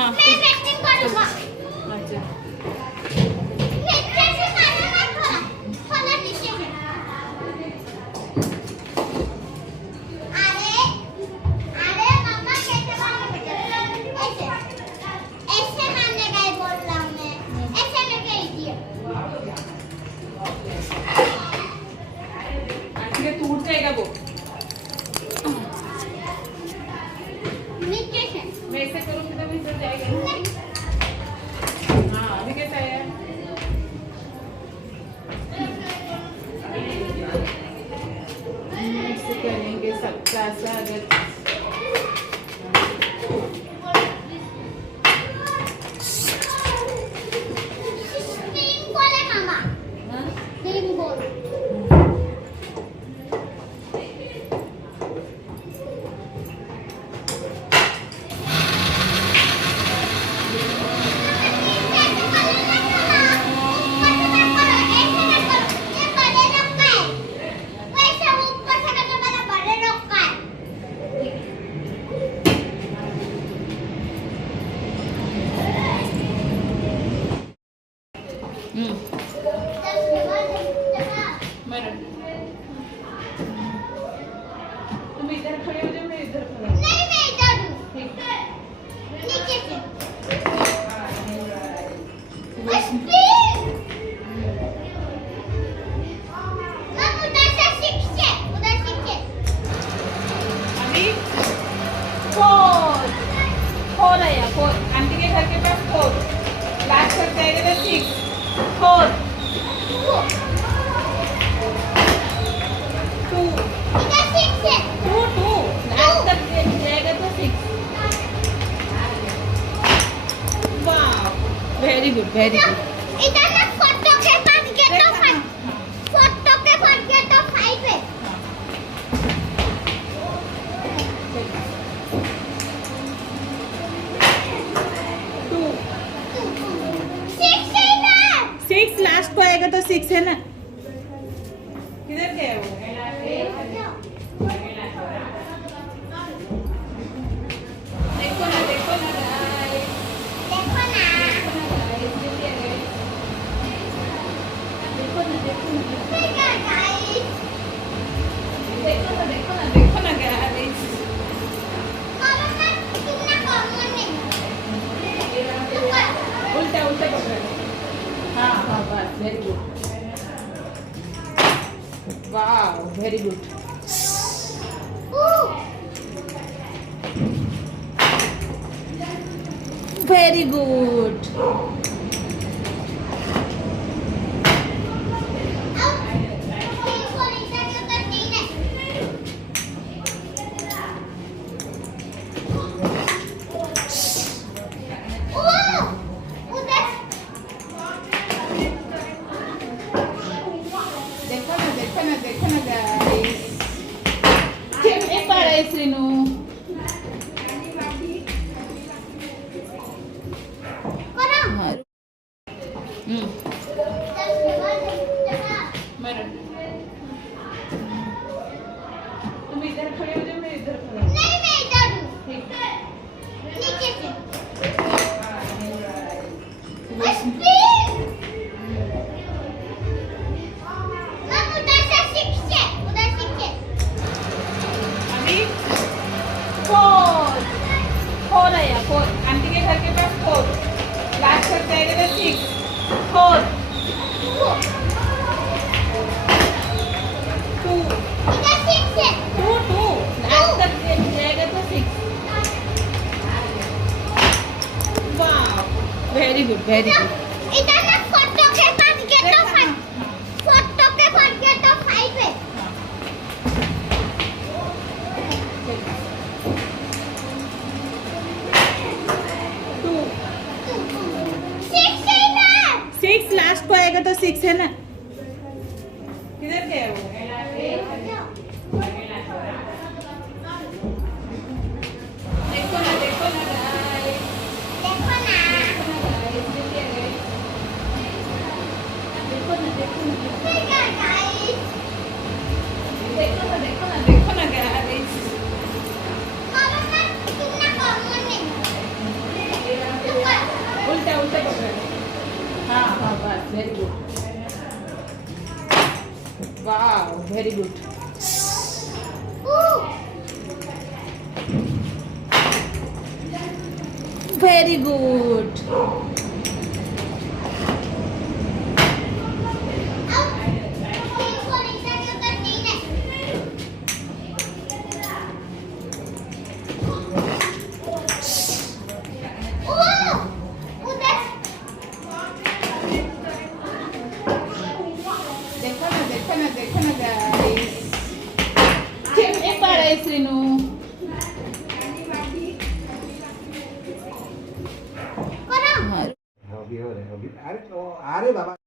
हाँ मैं एक्टिंग करूंगा। अच्छा नीचे से मारना मत थोड़ा, थोड़ा नीचे से। अरे अरे मम्मा कैसे मारोगे? ऐसे ऐसे मारने का ही बोल रहा हूँ मैं, ऐसे में कह दिया। ठीक है टूट जाएगा वो। नीचे से मैं ऐसे करूँगी तो भी टूट जाएगा। हाँ अभी कैसा है? ऐसे करेंगे सबका स्वागत। स्क्रीन बोल है मामा, हाँ? स्क्रीन बोल। मैडम तुम इधर खड़े हो जाओ मैं इधर खड़ा हूँ। ठीक अभी फोर फोर है या फोर आंटी के घर के पास फोर लास्ट तक जाएगा तो six four two two two last तक जाएगा तो सिक्स वाह very good very good two six last को आएगा तो सिक्स है ना किधर गया वो देखो ना guys। देखो ना guys। उल्टा उल्टा पकड़ हाँ हाँ बस वेरी गुड वाह वेरी गुड वेरी गुड देखो ना गाइस कैसे पढ़े श्रीनु मैडम तुम इधर खड़े हो जाओ मैं इधर खड़ा हूँ। ठीक अभी फोर फोर है या फोर आंटी के घर के पास फोर लास्ट तक जाएगा तो six four two two two last तक जाएगा तो सिक्स वाह very good very good two six last को आएगा तो सिक्स है ना किधर गया वो देखो ना guys। देखो ना guys। हाँ बस वेरी गुड वाह वेरी गुड वेरी गुड देखो ना गाइस एक बार है श्रीनु अरे बाबा